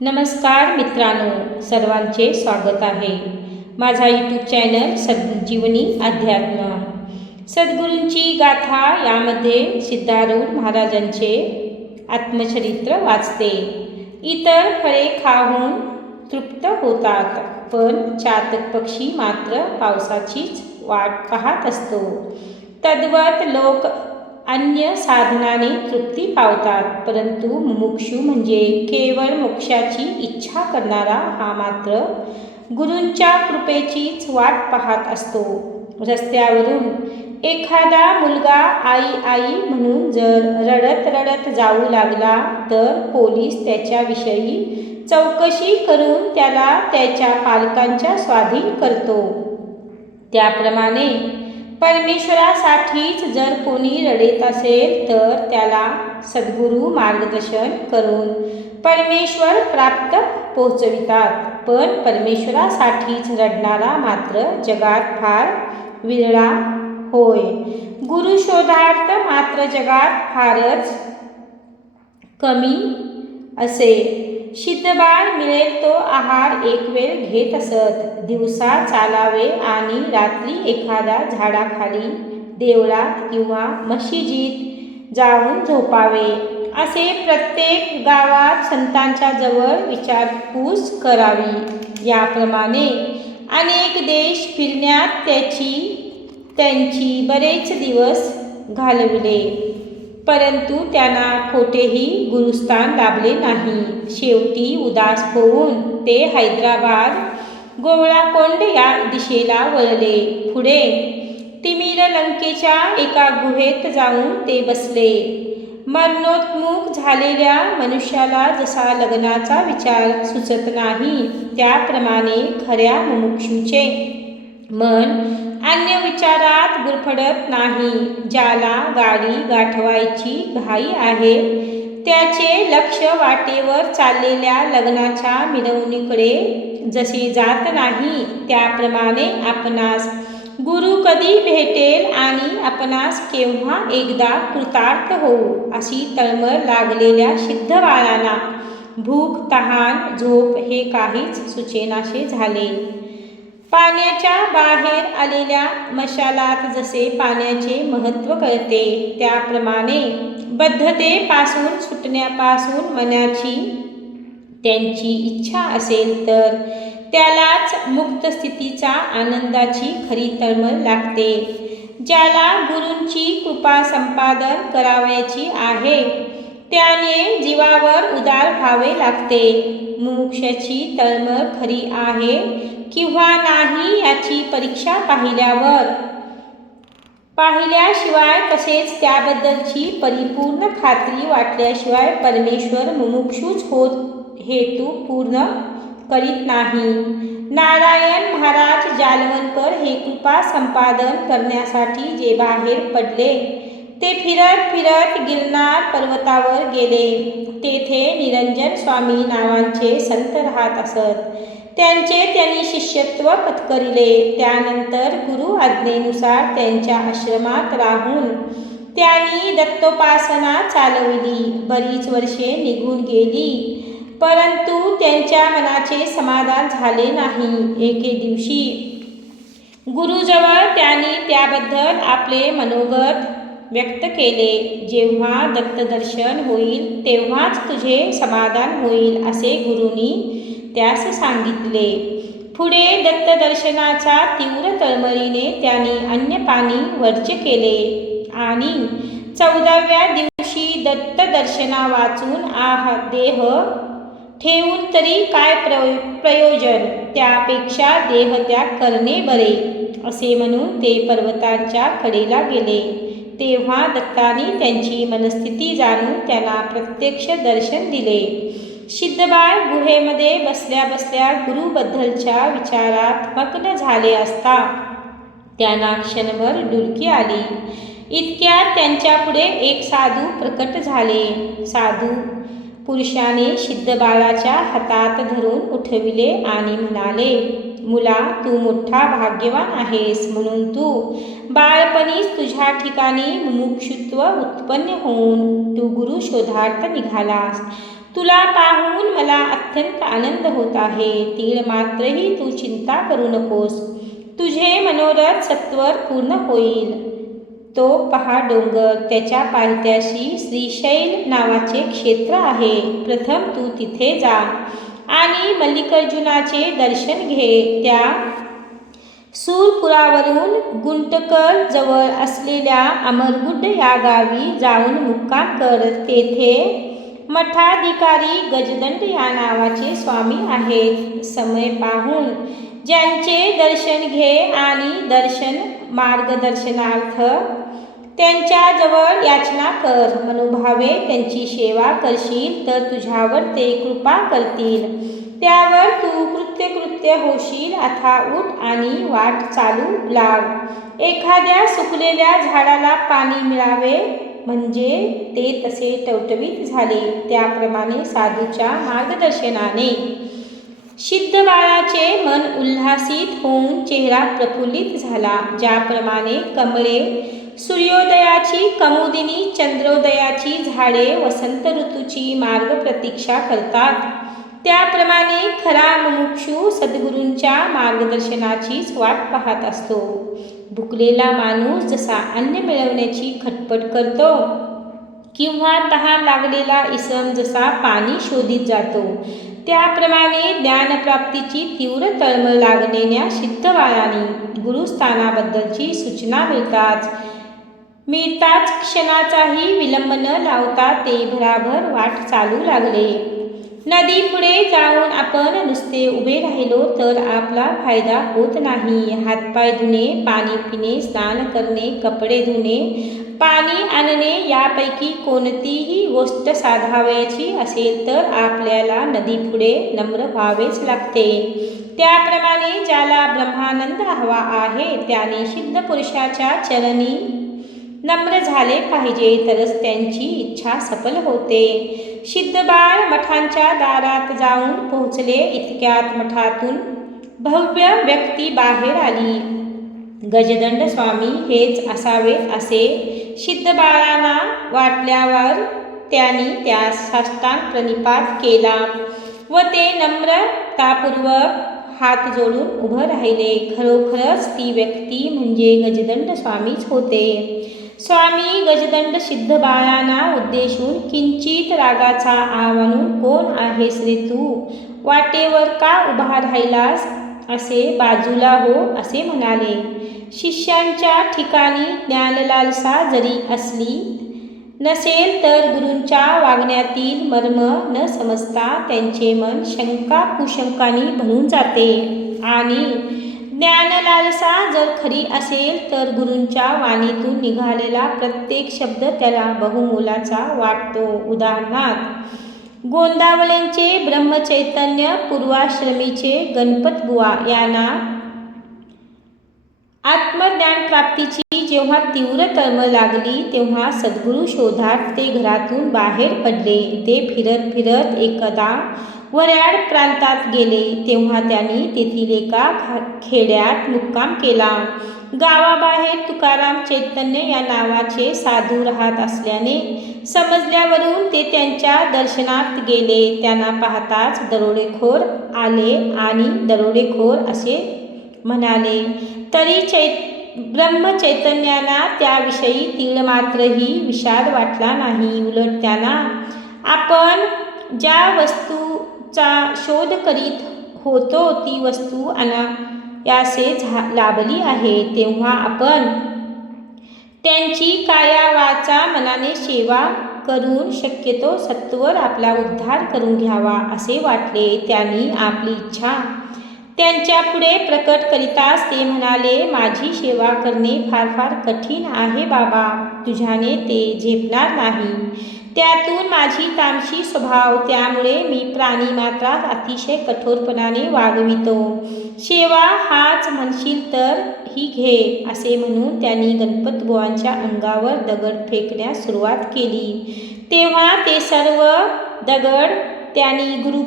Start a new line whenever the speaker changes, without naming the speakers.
नमस्कार मित्रांनो सर्वांचे स्वागत आहे. माझा यूट्यूब चॅनल सद्जीवनी अध्यात्म. सद्गुरूंची गाथा यामध्ये सिद्धारूढ महाराजांचे आत्मचरित्र वाचते. इतर फळे खाऊन तृप्त होतात पण चातक पक्षी मात्र पावसाचीच वाट पाहत असतो. तद्वत लोक अन्य साधनाने तृप्ती पावतात परंतु मुमुक्षू म्हणजे केवळ मोक्षाची इच्छा करणारा हा मात्र गुरूंच्या कृपेचीच वाट पाहत असतो. रस्त्यावरून एखादा मुलगा आई आई म्हणून जर रडत रडत जाऊ लागला तर पोलीस त्याच्याविषयी चौकशी करून त्याला त्याच्या पालकांच्या स्वाधीन करतो. त्याप्रमाणे परमेश्वरासाठीच जर कोणी रडत असेल तर त्याला सद्गुरू मार्गदर्शन करून परमेश्वर प्राप्त पोहोचवितात. पण परमेश्वरासाठीच रडणारा मात्र जगात फार विरळा होय. गुरु शोधार्थ मात्र जगात फारच कमी असे शिद्धबाळ मिळेल तो आहार एक वेळ घेत असत. दिवसा चालावे आणि रात्री एखाद्या झाडाखाली देवळात किंवा मशिजीत जाऊन झोपावे. असे प्रत्येक गावात संतांच्या जवळ विचारपूस करावी. याप्रमाणे अनेक देश फिरण्यात त्याची त्यांची बरेच दिवस घालविले. परंतु त्यांना कोठेही गुरुस्थान लाभले नाही. शेवटी उदास होऊन ते हैदराबाद गोवळाकोंड या दिशेला वळले. पुढे तिमिर लंकेच्या एका गुहेत जाऊन ते बसले. मरणोत्मुख झालेल्या मनुष्याला जसा लग्नाचा विचार सुचत नाही त्याप्रमाणे खऱ्या मुमुक्षूचे मन अन्य विचारात गुरफडत नाही. ज्याला गाडी गाठवायची घाई आहे त्याचे लक्ष वाटेवर चाललेल्या लग्नाच्या मिरवणुकीकडे जसे जात नाही त्याप्रमाणे आपणास गुरु कधी भेटेल आणि आपणास केव्हा एकदा कृतार्थ होऊ अशी तळमळ लागलेल्या सिद्ध बाळांना भूक तहान झोप हे काहीच सुचेनाशे झाले. पाण्याच्या बाहेर आलेल्या मशालात जसे पाण्याचे महत्त्व कळते त्याप्रमाणे बद्धतेपासून सुटण्यापासून मनाची त्यांची इच्छा असेल तर त्यालाच मुक्त स्थितीचा आनंदाची खरी तळमळ लागते ज्याला गुरूंची कृपा संपादन करावयाची आहे. त्याने जीवावर उदार व्हावे लागते. मुमुक्षाची तळमळ खरी आहे किंवा नाही याची परीक्षा पाहिल्यावर. पाहिल्याशिवाय तसेच त्याबद्दलची परिपूर्ण खात्री वाटल्याशिवाय परमेश्वर मुमुक्षूच होत हेतू पूर्ण करीत नाही. नारायण महाराज जालवणकर हे कृपा संपादन करण्यासाठी जे बाहेर पडले. ते फिरत फिरत गिरनार पर्वतावर गेले. तेथे निरंजन स्वामी नावांचे संत राहत असत. त्यांचे त्यांनी शिष्यत्व पत्करिले. त्यानंतर गुरु आज्ञेनुसार त्यांच्या आश्रमात राहून त्यांनी दत्तोपासना चालविली. बरीच वर्षे निघून गेली. परंतु त्यांच्या मनाचे समाधान झाले नाही. एके दिवशी गुरुजवळ त्यांनी त्याबद्दल आपले मनोगत व्यक्त केले जेव्हा दत्तदर्शन होईल तेव्हाच तुझे समाधान होईल असे गुरुनी त्यास सांगितले. पुढे दत्तदर्शनाच्या तीव्र तळमळीने त्यांनी अन्य पाणी वर्ज केले आणि चौदाव्या दिवशी दत्तदर्शना वाचून आह देह ठेवून तरी काय प्रयोजन? त्यापेक्षा देहत्याग करणे बरे असे म्हणून ते पर्वतांच्या कडेला गेले. तेव्हा दत्तानी त्यांची मनस्थिती जाणून त्यांना प्रत्यक्ष दर्शन दिले. सिद्धबाळ गुहेमध्ये बसल्या बसल्या गुरुबद्दलच्या विचारात मग्न झाले असता त्यांना क्षणभर डुलकी आली. इतक्यात त्यांच्यापुढे एक साधू प्रकट झाले. साधू पुरुषाने सिद्धबाळाच्या हातात धरून उठविले आणि म्हणाले मुला तू मोठा भाग्यवान आहेस म्हणून तू बाळपणीच तुझ्या ठिकाणी मुमुक्षुत्व उत्पन्न होऊन तू गुरु शोधार्थ निघालास. तुला पाहून मला अत्यंत आनंद होत आहे. तीळ मात्रही तू चिंता करू नकोस. तुझे मनोरथ सत्वर पूर्ण होईल. तो पहा डोंगर. त्याच्या पायथ्याशी श्रीशैल नावाचे क्षेत्र आहे. प्रथम तू तिथे जा. आणि मल्लिकार्जुनाचे दर्शन घे. त्या सूरपुरावरून गुंटकर जवळ असलेल्या अमरगुड्ड या गावी जाऊन मुक्काम कर. तेथे मठाधिकारी गजदंड या नावाचे स्वामी आहेत. समय पाहून ज्यांचे दर्शन घे आणि दर्शन मार्गदर्शनार्थ त्यांच्याजवळ याचना कर. मनोभावे त्यांची सेवा करशील तर तुझ्यावर ते कृपा करतील. त्यावर तू कृत्यकृत्य होशील. आता उठ आणि वाट चालू लाग एखाद्या सुकलेल्या झाडाला पाणी मिळावे म्हणजे ते तसे टवटवीत झाले. त्याप्रमाणे साधूच्या मार्गदर्शनाने. सिद्ध बाळाचे मन उल्हासित होऊन चेहरा प्रफुल्लित झाला. ज्याप्रमाणे कमळे सूर्योदयाची कमोदिनी चंद्रोदयाची झाडे वसंत ऋतूची मार्ग प्रतीक्षा करतात. त्याप्रमाणे खरा मुमुक्षू सद्गुरूंच्या मार्गदर्शनाचीच वाट पाहत असतो. भुकलेला माणूस जसा अन्न मिळवण्याची खटपट करतो किंवा तहान लागलेला इसम जसा पाणी शोधित जातो त्याप्रमाणे ज्ञानप्राप्तीची तीव्र तळमळ लागलेल्या सिद्धवाळाने गुरुस्थानाबद्दलची सूचना मिळताच मिळताच क्षणाचाही विलंब न लावता ते भराभर वाट चालू लागले. नदी पुढे जाऊन आपण नुसते उभे राहिलो तर आपला फायदा होत नाही. हातपाय धुणे पाणी पिणे स्नान करणे कपडे धुणे पाणी आणणे यापैकी कोणतीही गोष्ट साधावयाची असेल तर आपल्याला नदीपुढे नम्र व्हावेच लागते. त्याप्रमाणे ज्याला ब्रह्मानंद हवा आहे त्याने सिद्ध पुरुषाच्या चरणी नम्र झाले पाहिजे तरच त्यांची इच्छा सफल होते. सिद्धबाळ मठांच्या दारात जाऊन पोहोचले इतक्यात मठातून. भव्य व्यक्ती बाहेर आली. गजदंड स्वामी हेच असावे असे सिद्धबाळांना वाटल्यावर त्यांनी त्यास साष्टांग प्रणिपात केला व ते नम्रतापूर्वक हात जोडून उभं राहिले. खरोखरच ती व्यक्ती म्हणजे गजदंड स्वामीच होते. स्वामी गजदंड सिद्ध बाळांना उद्देशून किंचित रागाचा आवानून कोण आहेस रे तू? वाटेवर का उभा राहिलास? असे बाजूला हो असे म्हणाले. शिष्यांच्या ठिकाणी ज्ञानलालसा जरी असली नसेल तर गुरूंच्या वागण्यातील मर्म न समजता त्यांचे मन शंका कुशंकानी भरून जाते. आणि ज्ञानलालसा जर खरी असेल तर गुरूंच्या वाणीतून निघालेला प्रत्येक शब्द त्याला बहुमोलाचा वाटतो. उदाहरणार्थ गोंदावलेंचे ब्रह्मचैतन्य पूर्वाश्रमीचे गणपतबुवा यांना आत्मज्ञान प्राप्तीची जेव्हा तीव्र तळमळ लागली तेव्हा सद्गुरू शोधात ते घरातून बाहेर पडले. ते फिरत फिरत एकदा वऱ्याड प्रांतात गेले तेव्हा त्यांनी तेथील एका खेड्यात मुक्काम केला. गावाबाहेर तुकाराम चैतन्य या नावाचे साधू राहत असल्याने समजल्यावरून ते त्यांच्या दर्शनात गेले. त्यांना पाहताच दरोडेखोर आले आणि दरोडेखोर असे म्हणाले तरी चै ब्रह्मचैतन्यांना त्याविषयी तीळ मात्रही विषाद वाटला नाही. उलट त्यांना आपण ज्या वस्तू चा शोध करीत होतो ती वस्तू अनायासे झा लाभली आहे तेव्हा आपण त्यांची काया वाचा मनाने सेवा करून शक्यतो सत्वर आपला उद्धार करून घ्यावा असे वाटले. त्यांनी आपली इच्छा त्यांच्यापुढे प्रकट करीताच ते म्हणाले माझी सेवा करणे फार फार कठीण आहे बाबा. तुझ्याने ते झेपणार नाही. त्यातून माझी तामशी स्वभाव त्यामुळे मी प्राणी मात्रात अतिशय कठोरपणाने वागवितो. सेवा हाच म्हणशील तर ही घे असे म्हणून त्यांनी गणपतबुवांच्या अंगावर दगड फेकण्यास सुरुवात केली. तेव्हा ते सर्व दगड त्यांनी गुरु